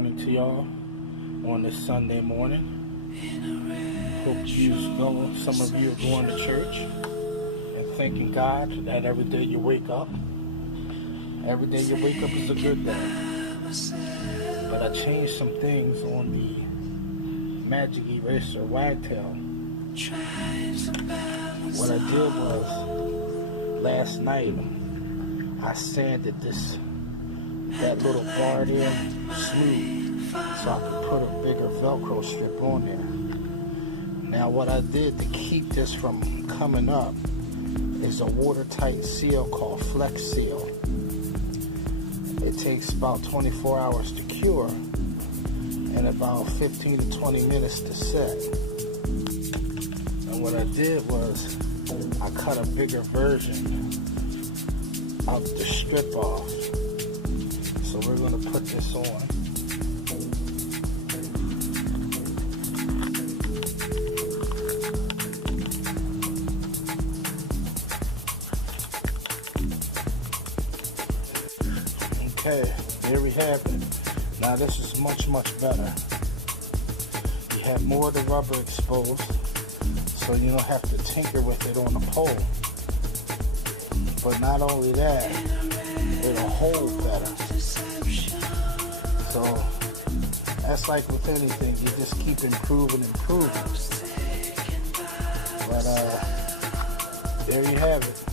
morning to y'all on this Sunday morning. Hope some of you are going to church and thanking God that every day you wake up. Every day you wake up is a good day. But I changed some things on the Magic Eraser Wagtail. What I did was, last night, I sanded that little bar there smooth so I could put a bigger Velcro strip on there. Now what I did to keep this from coming up is a watertight seal called Flex Seal. It takes about 24 hours to cure and about 15 to 20 minutes to set. And what I did was I cut a bigger version of the strip off. So we're going to put this on. Okay, there we have it. Now this is much better. You have more of the rubber exposed, so you don't have to tinker with it on the pole. But not only that, it'll hold better. So that's like with anything, you just keep improving. But there you have it.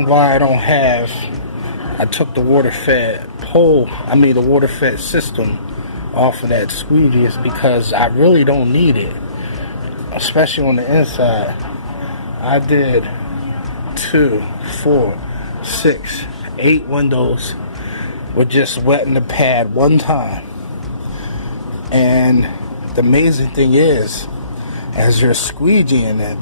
reason why I took the water-fed the water-fed system off of that squeegee is because I really don't need it, especially on the inside. I did 2, 4, 6, 8 windows with just wetting the pad one time. And the amazing thing is, as you're squeegeeing it,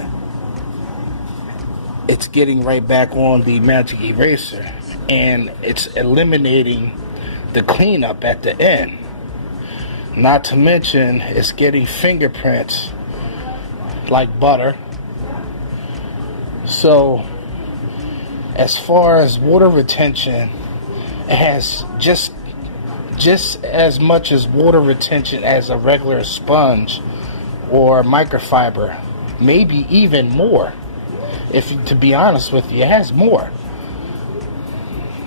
it's getting right back on the magic eraser, and it's eliminating the cleanup at the end. Not to mention, it's getting fingerprints like butter. So, as far as water retention, it has just as much as water retention as a regular sponge or microfiber, maybe even more. To be honest with you, it has more.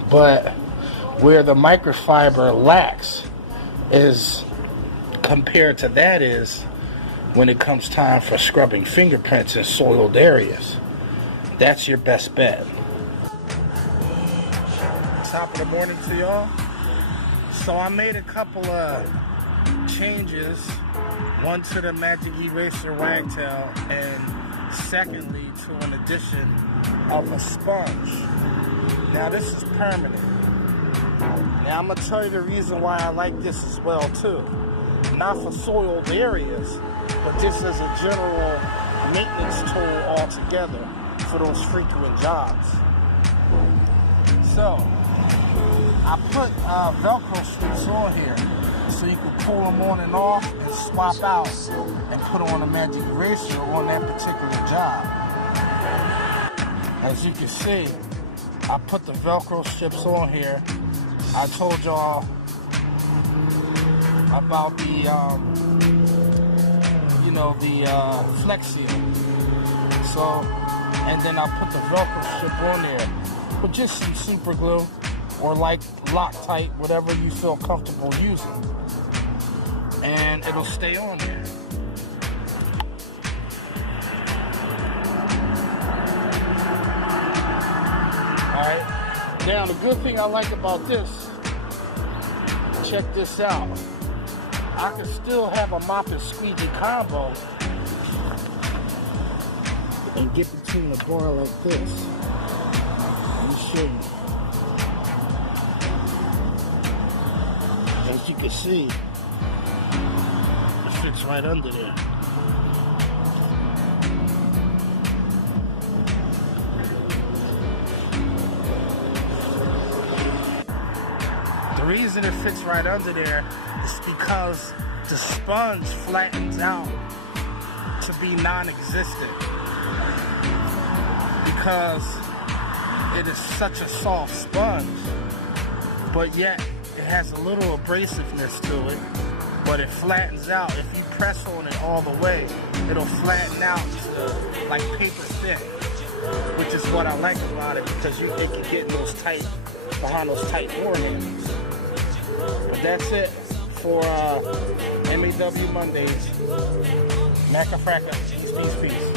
But where the microfiber lacks is compared to that is when it comes time for scrubbing fingerprints in soiled areas. That's your best bet. Top of the morning to y'all. So I made a couple of changes. One to the magic eraser Wagtail, and secondly to an addition of a sponge. Now this is permanent. Now I'm gonna tell you the reason why I like this as well too. Not for soiled areas, but just as a general maintenance tool altogether for those frequent jobs. So I put Velcro strips on here so you can pull them on and off and swap out and put on a magic eraser on that particular job. As you can see, I put the Velcro strips on here. I told y'all about the Flex Seal. So, and then I put the Velcro strip on there with just some super glue or like Loctite, whatever you feel comfortable using, and it'll stay on there. Alright, now the good thing I like about this, check this out. I can still have a mop and squeegee combo and get between the bar like this. Let me show you. As you can see, it fits right under there. The reason it fits right under there is because the sponge flattens out to be non-existent, because it is such a soft sponge, but yet it has a little abrasiveness to it, but it flattens out. If you press on it all the way, it'll flatten out to like paper thin, which is what I like about it, because it can get in those tight, behind those tight door handles. But that's it for M.A.W. Mondays. Macafracka. Peace, peace, peace.